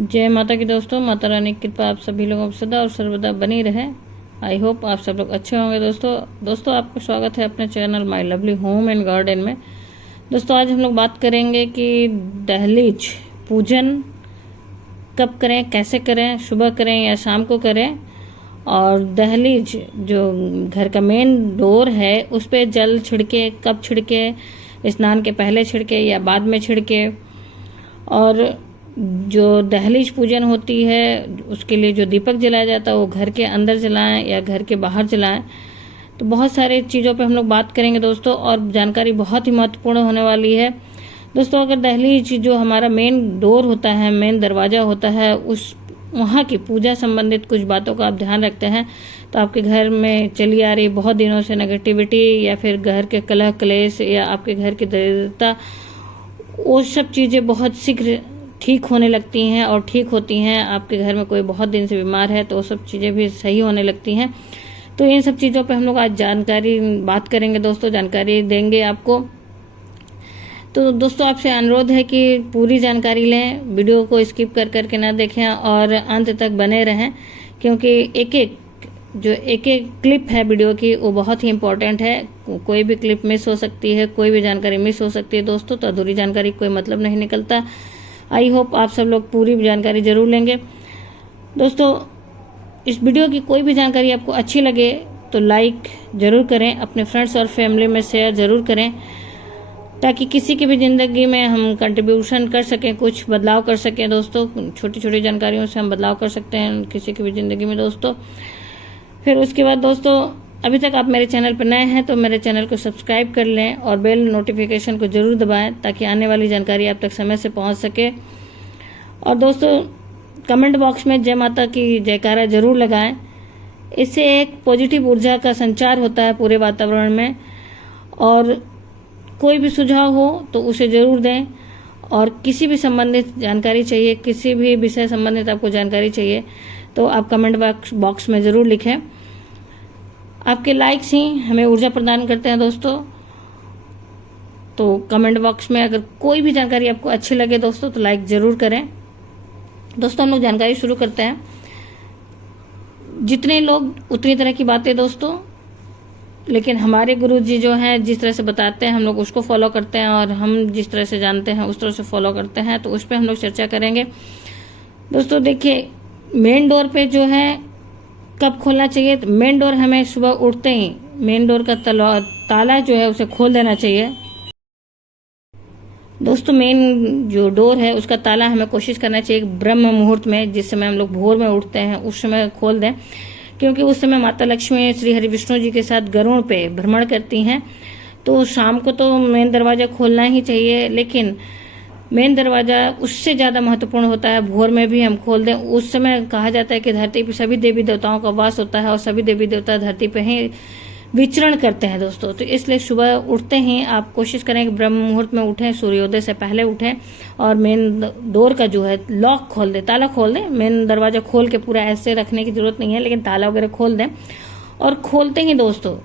जय माता की दोस्तों। माता रानी की कृपा आप सभी लोगों पर सदा और सर्वदा बनी रहे। आई होप आप सब लोग अच्छे होंगे। दोस्तों आपका स्वागत है अपने channel my lovely home and garden में। दोस्तों आज हम लोग बात करेंगे कि दहलीज पूजन कब करें, कैसे करें, सुबह करें या शाम को करें। और दहलीज जो घर का मेन डोर है उस पर जल छिड़के, कब छिड़के, स्नान के पहले छिड़के या बाद में छिड़के। और जो दहलीज पूजन होती है उसके लिए जो दीपक जलाया जाता है वो घर के अंदर जलाएं या घर के बाहर जलाएं। तो बहुत सारी चीज़ों पे हम लोग बात करेंगे दोस्तों, और जानकारी बहुत ही महत्वपूर्ण होने वाली है दोस्तों। अगर दहलीज जो हमारा मेन डोर होता है, मेन दरवाज़ा होता है, उस वहाँ की पूजा संबंधित कुछ बातों का आप ध्यान रखते हैं तो आपके घर में चली आ रही बहुत दिनों से नेगेटिविटी या फिर घर के कलह क्लेश या आपके घर की दरिद्रता, वो सब चीज़ें बहुत शीघ्र ठीक होने लगती हैं और ठीक होती हैं। आपके घर में कोई बहुत दिन से बीमार है तो वो सब चीज़ें भी सही होने लगती हैं। तो इन सब चीज़ों पे हम लोग आज बात करेंगे दोस्तों, जानकारी देंगे आपको। तो दोस्तों आपसे अनुरोध है कि पूरी जानकारी लें, वीडियो को स्किप कर करके ना देखें और अंत तक बने रहें, क्योंकि एक एक क्लिप है वीडियो की वो बहुत ही इम्पोर्टेंट है। कोई भी क्लिप मिस हो सकती है, कोई भी जानकारी मिस हो सकती है दोस्तों, तो अधूरी जानकारी कोई मतलब नहीं निकलता। आई होप आप सब लोग पूरी जानकारी जरूर लेंगे दोस्तों। इस वीडियो की कोई भी जानकारी आपको अच्छी लगे तो लाइक जरूर करें, अपने फ्रेंड्स और फैमिली में शेयर जरूर करें, ताकि किसी की भी ज़िंदगी में हम कंट्रीब्यूशन कर सकें, कुछ बदलाव कर सकें दोस्तों। छोटी छोटी जानकारियों से हम बदलाव कर सकते हैं किसी की भी ज़िंदगी में दोस्तों। फिर उसके बाद दोस्तों, अभी तक आप मेरे चैनल पर नए हैं तो मेरे चैनल को सब्सक्राइब कर लें और बेल नोटिफिकेशन को ज़रूर दबाएं, ताकि आने वाली जानकारी आप तक समय से पहुंच सके। और दोस्तों कमेंट बॉक्स में जय माता की जयकारा जरूर लगाएं। इससे एक पॉजिटिव ऊर्जा का संचार होता है पूरे वातावरण में। और कोई भी सुझाव हो तो उसे ज़रूर दें, और किसी भी संबंधित जानकारी चाहिए, किसी भी विषय संबंधित आपको जानकारी चाहिए तो आप कमेंट बॉक्स में ज़रूर लिखें। आपके लाइक्स ही हमें ऊर्जा प्रदान करते हैं दोस्तों। तो कमेंट बॉक्स में अगर कोई भी जानकारी आपको अच्छी लगे दोस्तों तो लाइक ज़रूर करें। दोस्तों हम लोग जानकारी शुरू करते हैं। जितने लोग उतनी तरह की बातें दोस्तों, लेकिन हमारे गुरुजी जो हैं जिस तरह से बताते हैं हम लोग उसको फॉलो करते हैं, और हम जिस तरह से जानते हैं उस तरह से फॉलो करते हैं। तो उस पर हम लोग चर्चा करेंगे दोस्तों। देखिए मेन डोर पे जो है कब खोलना चाहिए, तो मेन डोर हमें सुबह उठते ही मेन डोर का ताला जो है उसे खोल देना चाहिए दोस्तों। मेन जो डोर है उसका ताला हमें कोशिश करना चाहिए ब्रह्म मुहूर्त में, जिस समय हम लोग भोर में उठते हैं उस समय खोल दें, क्योंकि उस समय माता लक्ष्मी श्री हरि विष्णु जी के साथ गरुड़ पे भ्रमण करती हैं। तो शाम को तो मेन दरवाजा खोलना ही चाहिए, लेकिन मेन दरवाजा उससे ज़्यादा महत्वपूर्ण होता है भोर में भी हम खोल दें। उस समय कहा जाता है कि धरती पर सभी देवी देवताओं का वास होता है और सभी देवी देवता धरती पर ही विचरण करते हैं दोस्तों। तो इसलिए सुबह उठते ही आप कोशिश करें कि ब्रह्म मुहूर्त में उठें, सूर्योदय से पहले उठें और मेन डोर का जो है लॉक खोल दें, ताला खोल दें। मेन दरवाजा खोल के पूरा ऐसे रखने की जरूरत नहीं है, लेकिन ताला वगैरह खोल दें। और खोलते ही दोस्तों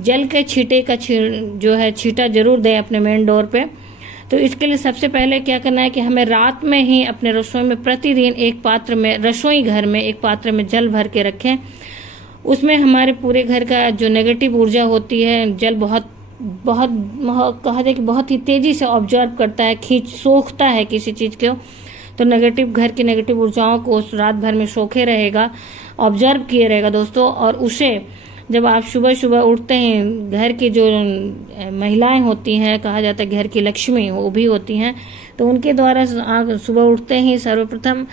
जल के छींटे का जो है छींटा जरूर दें अपने मेन डोर पे। तो इसके लिए सबसे पहले क्या करना है कि हमें रात में ही अपने रसोई में प्रतिदिन एक पात्र में, रसोई घर में एक पात्र में जल भर के रखें। उसमें हमारे पूरे घर का जो नेगेटिव ऊर्जा होती है, जल बहुत कहा जाए कि बहुत ही तेजी से ऑब्जर्व करता है, सोखता है किसी चीज को। तो नेगेटिव घर की नेगेटिव ऊर्जाओं को उस रात भर में सोखे रहेगा, ऑब्जर्व किए रहेगा दोस्तों। और उसे जब आप सुबह सुबह उठते हैं, घर की जो महिलाएं होती हैं, कहा जाता है घर की लक्ष्मी वो भी होती हैं, तो उनके द्वारा सुबह उठते ही सर्वप्रथम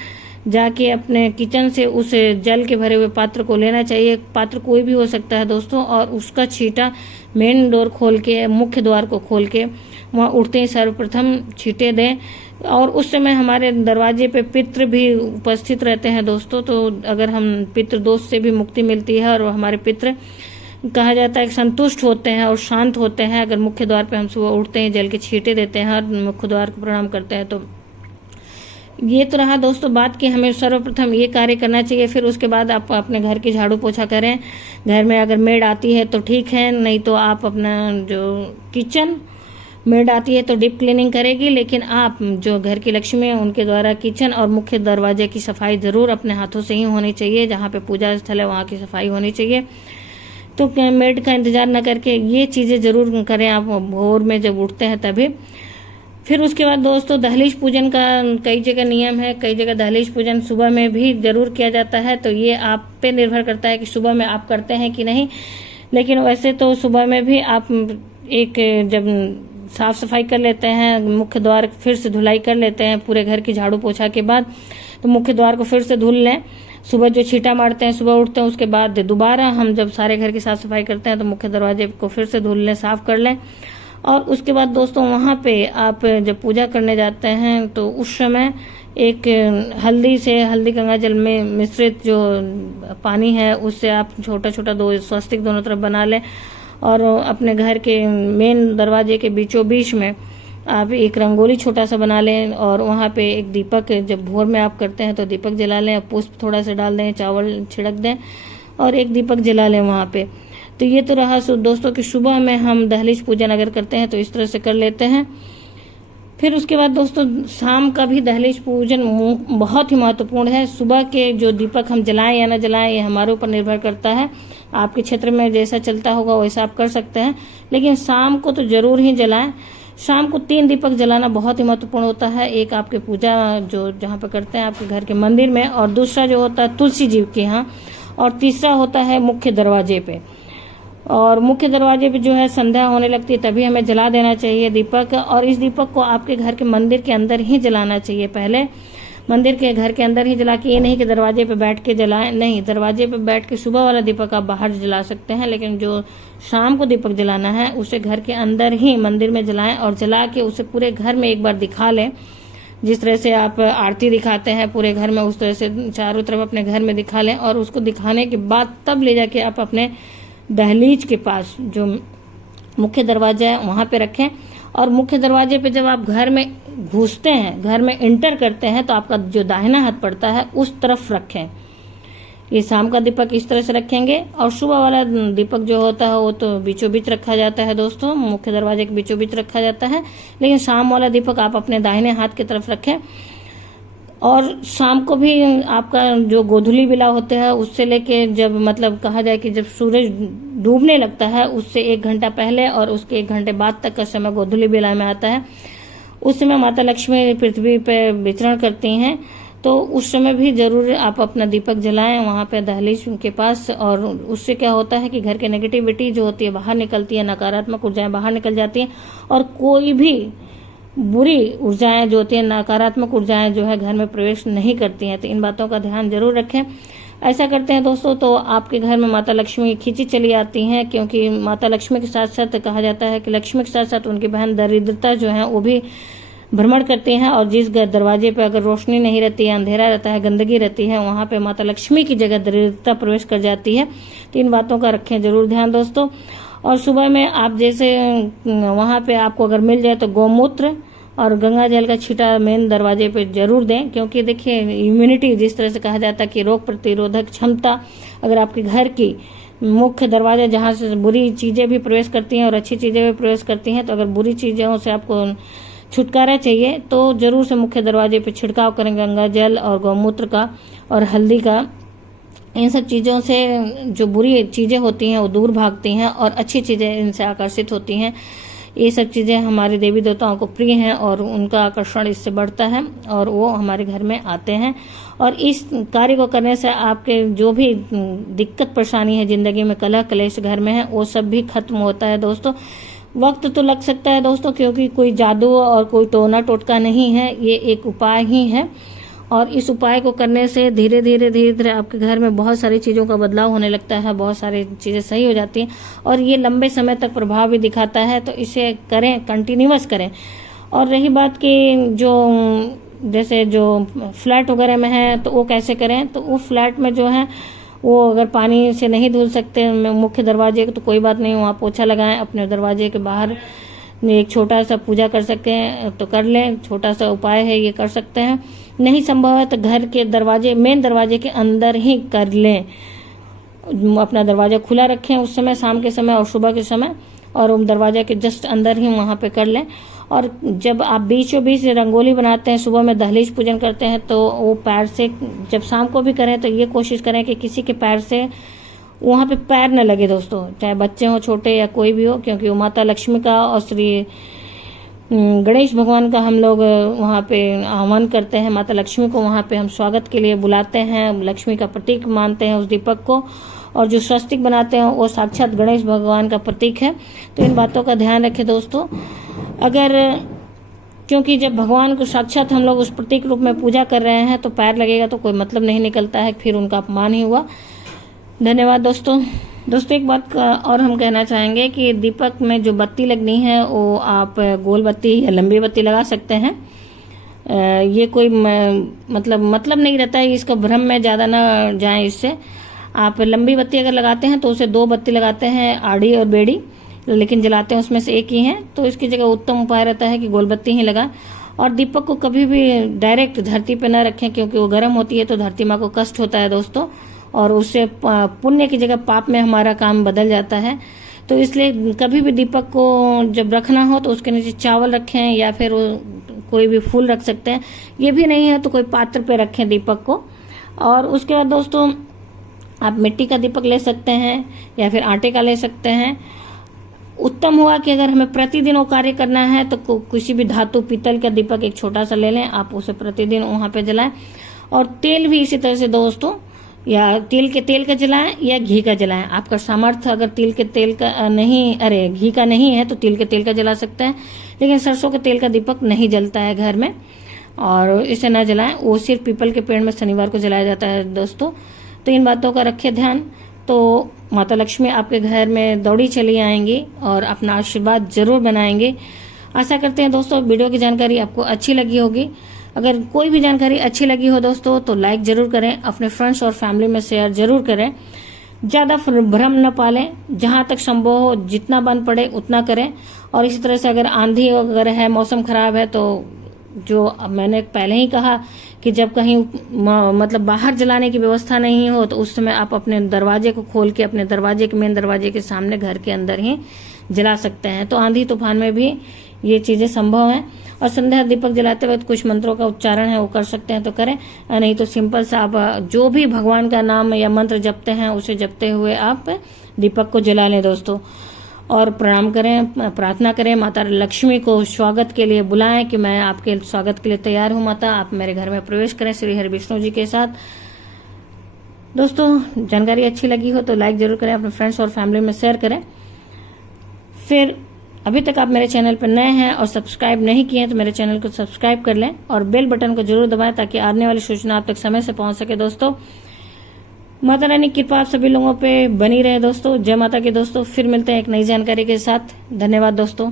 जाके अपने किचन से उस जल के भरे हुए पात्र को लेना चाहिए। पात्र कोई भी हो सकता है दोस्तों, और उसका छींटा मेन डोर खोल के, मुख्य द्वार को खोल के वहाँ उठते ही सर्वप्रथम छींटे दें। और उस समय हमारे दरवाजे पे पितृ भी उपस्थित रहते हैं दोस्तों। तो अगर हम पितृ दोष से भी मुक्ति मिलती है, और हमारे पितृ कहा जाता है कि संतुष्ट होते हैं और शांत होते हैं अगर मुख्य द्वार पे हम सुबह उठते हैं, जल के छींटे देते हैं और मुख्य द्वार को प्रणाम करते हैं। तो ये तो रहा दोस्तों बात कि हमें सर्वप्रथम ये कार्य करना चाहिए। फिर उसके बाद आप अपने घर की झाड़ू पोछा करें। घर में अगर मेड आती है तो ठीक है, नहीं तो आप अपना जो किचन मेड आती है तो डीप क्लीनिंग करेगी, लेकिन आप जो घर की लक्ष्मी है उनके द्वारा किचन और मुख्य दरवाजे की सफाई जरूर अपने हाथों से ही होनी चाहिए। जहाँ पे पूजा स्थल है वहाँ की सफाई होनी चाहिए। तो मेड का इंतजार न करके ये चीज़ें जरूर करें आप भोर में जब उठते हैं तभी। फिर उसके बाद दोस्तों दहलीज पूजन का कई जगह नियम है, कई जगह दहलीज पूजन सुबह में भी जरूर किया जाता है। तो ये आप पे निर्भर करता है कि सुबह में आप करते हैं कि नहीं। लेकिन वैसे तो सुबह में भी आप एक जब साफ सफाई कर लेते हैं, मुख्य द्वार फिर से धुलाई कर लेते हैं पूरे घर की झाड़ू पोछा के बाद, तो मुख्य द्वार को फिर से धुल लें। सुबह जो छींटा मारते हैं सुबह उठते हैं, उसके बाद दोबारा हम जब सारे घर की साफ सफाई करते हैं तो मुख्य दरवाजे को फिर से धुल लें, साफ कर लें। और उसके बाद दोस्तों वहाँ पे आप जब पूजा करने जाते हैं तो उस समय एक हल्दी गंगा जल में मिश्रित जो पानी है उससे आप छोटा छोटा 2 स्वस्तिक दोनों तरफ बना लें, और अपने घर के मेन दरवाजे के बीचों बीच में आप एक रंगोली छोटा सा बना लें, और वहाँ पे एक दीपक, जब भोर में आप करते हैं तो दीपक जला लें, पुष्प थोड़ा सा डाल दें, चावल छिड़क दें और एक दीपक जला लें वहाँ पे। तो ये तो रहा दोस्तों कि सुबह में हम दहलीज पूजन अगर करते हैं तो इस तरह से कर लेते हैं। फिर उसके बाद दोस्तों शाम का भी दहलीज पूजन बहुत ही महत्वपूर्ण है। सुबह के जो दीपक हम जलाएं या ना जलाएं ये हमारे ऊपर निर्भर करता है। आपके क्षेत्र में जैसा चलता होगा वैसा आप कर सकते हैं, लेकिन शाम को तो जरूर ही जलाएं। शाम को 3 दीपक जलाना बहुत ही महत्वपूर्ण होता है। एक आपके पूजा जो जहाँ पे करते हैं आपके घर के मंदिर में, और दूसरा जो होता है तुलसी जी के यहाँ, और तीसरा होता है मुख्य दरवाजे पे। और मुख्य दरवाजे पे जो है संध्या होने लगती है तभी हमें जला देना चाहिए दीपक। और इस दीपक को आपके घर के मंदिर के अंदर ही जलाना चाहिए, पहले मंदिर के घर के अंदर ही जला के, ये नहीं कि दरवाजे पे बैठ के जलाएं, नहीं, दरवाजे पे बैठ के सुबह वाला दीपक आप बाहर जला सकते हैं, लेकिन जो शाम को दीपक जलाना है उसे घर के अंदर ही मंदिर में जलाएं, और जला के उसे पूरे घर में एक बार दिखा लें। जिस तरह से आप आरती दिखाते हैं पूरे घर में, उस तरह से चारों तरफ अपने घर में दिखा लें, और उसको दिखाने के बाद तब ले जाके आप अपने दहलीज के पास जो मुख्य दरवाजा है वहां पे रखें। और मुख्य दरवाजे पे जब आप घर में घुसते हैं, घर में इंटर करते हैं, तो आपका जो दाहिना हाथ पड़ता है उस तरफ रखें। ये शाम का दीपक इस तरह से रखेंगे, और सुबह वाला दीपक जो होता है वो तो बीचों बीच रखा जाता है दोस्तों, मुख्य दरवाजे के बीचों बीच रखा जाता है, लेकिन शाम वाला दीपक आप अपने दाहिने हाथ की तरफ रखें। और शाम को भी आपका जो गोधूली बेला होते हैं उससे लेके जब मतलब कहा जाए कि जब सूरज डूबने लगता है उससे 1 घंटा पहले और उसके 1 घंटे बाद तक का समय गोधूली बेला में आता है। उस समय माता लक्ष्मी पृथ्वी पे विचरण करती हैं, तो उस समय भी जरूर आप अपना दीपक जलाएं वहां पे दहलीज के पास। और उससे क्या होता है कि घर के नेगेटिविटी जो होती है बाहर निकलती है, नकारात्मक ऊर्जाएं बाहर निकल जाती हैं, और कोई भी बुरी ऊर्जाएं जो होती है, नकारात्मक ऊर्जाएं जो है घर में प्रवेश नहीं करती हैं। तो इन बातों का ध्यान जरूर रखें। ऐसा करते हैं दोस्तों तो आपके घर में माता लक्ष्मी खींची चली आती हैं, क्योंकि माता लक्ष्मी के साथ साथ कहा जाता है कि लक्ष्मी के साथ साथ उनकी बहन दरिद्रता जो है वो भी भ्रमण करती हैं। और जिस दरवाजे पे अगर रोशनी नहीं रहती है, अंधेरा रहता है, गंदगी रहती है, वहां पे माता लक्ष्मी की जगह दरिद्रता प्रवेश कर जाती है। तो इन बातों का रखें जरूर ध्यान दोस्तों। और सुबह में आप जैसे वहां पे आपको अगर मिल जाए तो गौमूत्र और गंगा जल का छींटा मेन दरवाजे पे जरूर दें, क्योंकि देखिए इम्यूनिटी, जिस तरह से कहा जाता है कि रोग प्रतिरोधक क्षमता, अगर आपके घर की मुख्य दरवाजा जहां से बुरी चीजें भी प्रवेश करती हैं और अच्छी चीजें भी प्रवेश करती हैं, तो अगर बुरी चीजों से आपको छुटकारा चाहिए तो जरूर से मुख्य दरवाजे पे छिड़काव करें गंगा जल और गौमूत्र का और हल्दी का। इन सब चीजों से जो बुरी चीजें होती हैं वो दूर भागती हैं और अच्छी चीजें इनसे आकर्षित होती हैं। ये सब चीजें हमारे देवी देवताओं को प्रिय हैं और उनका आकर्षण इससे बढ़ता है और वो हमारे घर में आते हैं। और इस कार्य को करने से आपके जो भी दिक्कत परेशानी है जिंदगी में, कलह कलेश घर में है, वो सब भी खत्म होता है दोस्तों। वक्त तो लग सकता है दोस्तों, क्योंकि कोई जादू और कोई टोना टोटका नहीं है, ये एक उपाय ही है। और इस उपाय को करने से धीरे धीरे आपके घर में बहुत सारी चीज़ों का बदलाव होने लगता है, बहुत सारी चीज़ें सही हो जाती हैं और ये लंबे समय तक प्रभाव भी दिखाता है। तो इसे करें, कंटिन्यूअस करें। और रही बात कि जो जैसे जो फ्लैट वगैरह में है तो वो कैसे करें, तो वो फ्लैट में जो है वो अगर पानी से नहीं धुल सकते मुख्य दरवाजे को तो कोई बात नहीं, वहाँ पोछा लगाएं। अपने दरवाजे के बाहर एक छोटा सा पूजा कर सकते हैं तो कर लें, छोटा सा उपाय है, ये कर सकते हैं। नहीं संभव है तो घर के दरवाजे, मेन दरवाजे के अंदर ही कर लें। अपना दरवाजा खुला रखें उस समय, शाम के समय और सुबह के समय, और दरवाजा के जस्ट अंदर ही वहां पे कर लें। और जब आप बीचों बीच रंगोली बनाते हैं, सुबह में दहलीज पूजन करते हैं, तो वो पैर से, जब शाम को भी करें तो ये कोशिश करें कि किसी के पैर से वहां पे पैर न लगे दोस्तों, चाहे बच्चे हो छोटे या कोई भी हो, क्योंकि वो माता लक्ष्मी का और श्री गणेश भगवान का हम लोग वहाँ पे आह्वान करते हैं। माता लक्ष्मी को वहाँ पे हम स्वागत के लिए बुलाते हैं, लक्ष्मी का प्रतीक मानते हैं उस दीपक को। और जो स्वस्तिक बनाते हैं वो साक्षात गणेश भगवान का प्रतीक है। तो इन बातों का ध्यान रखें दोस्तों। अगर, क्योंकि जब भगवान को साक्षात हम लोग उस प्रतीक रूप में पूजा कर रहे हैं तो पैर लगेगा तो कोई मतलब नहीं निकलता है, फिर उनका अपमान ही हुआ। धन्यवाद दोस्तों। एक बात और हम कहना चाहेंगे कि दीपक में जो बत्ती लगनी है वो आप गोल बत्ती या लंबी बत्ती लगा सकते हैं। ये कोई मतलब नहीं रहता है, इसका भ्रम में ज़्यादा ना जाएं। इससे आप लंबी बत्ती अगर लगाते हैं तो उसे 2 बत्ती लगाते हैं, आड़ी और बेड़ी, लेकिन जलाते हैं उसमें से एक ही है, तो इसकी जगह उत्तम उपाय रहता है कि गोल बत्ती ही लगाएं। और दीपक को कभी भी डायरेक्ट धरती पे न रखें, क्योंकि वो गर्म होती है तो धरती माँ को कष्ट होता है दोस्तों, और उससे पुण्य की जगह पाप में हमारा काम बदल जाता है। तो इसलिए कभी भी दीपक को जब रखना हो तो उसके नीचे चावल रखें, या फिर कोई भी फूल रख सकते हैं। ये भी नहीं है तो कोई पात्र पे रखें दीपक को। और उसके बाद दोस्तों आप मिट्टी का दीपक ले सकते हैं या फिर आटे का ले सकते हैं। उत्तम हुआ कि अगर हमें प्रतिदिन वो कार्य करना है तो किसी भी धातु पीतल का दीपक एक छोटा सा ले लें, आप उसे प्रतिदिन वहां पे जलाएं। और तेल भी इसी तरह से दोस्तों, या तेल का जलाएं या घी का जलाएं। आपका सामर्थ्य अगर घी का नहीं है तो तिल के तेल का जला सकते हैं, लेकिन सरसों के तेल का दीपक नहीं जलता है घर में, और इसे न जलाएं। वो सिर्फ पीपल के पेड़ में शनिवार को जलाया जाता है दोस्तों। तो इन बातों का रखें ध्यान। तो माता लक्ष्मी आपके घर में दौड़ी चली आएंगी और अपना आशीर्वाद जरूर बनाएंगे। आशा करते हैं दोस्तों वीडियो की जानकारी आपको अच्छी लगी होगी। अगर कोई भी जानकारी अच्छी लगी हो दोस्तों तो लाइक जरूर करें, अपने फ्रेंड्स और फैमिली में शेयर जरूर करें। ज्यादा भ्रम न पालें, जहां तक संभव हो जितना बंद पड़े उतना करें। और इसी तरह से अगर आंधी वगैरह है, मौसम खराब है, तो जो मैंने पहले ही कहा कि जब कहीं बाहर जलाने की व्यवस्था नहीं हो तो उस समय आप अपने दरवाजे को खोल के अपने मेन दरवाजे के सामने घर के अंदर ही जला सकते हैं। तो आंधी तूफान में भी ये चीजें संभव हैं। और संध्या दीपक जलाते वक्त कुछ मंत्रों का उच्चारण है वो कर सकते हैं तो करें, नहीं तो सिंपल सा आप जो भी भगवान का नाम या मंत्र जपते हैं उसे जपते हुए आप दीपक को जला लें दोस्तों। और प्रणाम करें, प्रार्थना करें, माता लक्ष्मी को स्वागत के लिए बुलाएं कि मैं आपके स्वागत के लिए तैयार हूं माता, आप मेरे घर में प्रवेश करें श्री हरि विष्णु जी के साथ। दोस्तों जानकारी अच्छी लगी हो तो लाइक जरूर करें, अपने फ्रेंड्स और फैमिली में शेयर करें। फिर अभी तक आप मेरे चैनल पर नए हैं और सब्सक्राइब नहीं किए हैं तो मेरे चैनल को सब्सक्राइब कर लें और बेल बटन को जरूर दबाएं ताकि आने वाली सूचना आप तक समय से पहुंच सके दोस्तों। माता रानी की कृपा आप सभी लोगों पे बनी रहे दोस्तों। जय माता की दोस्तों। फिर मिलते हैं एक नई जानकारी के साथ। धन्यवाद दोस्तों।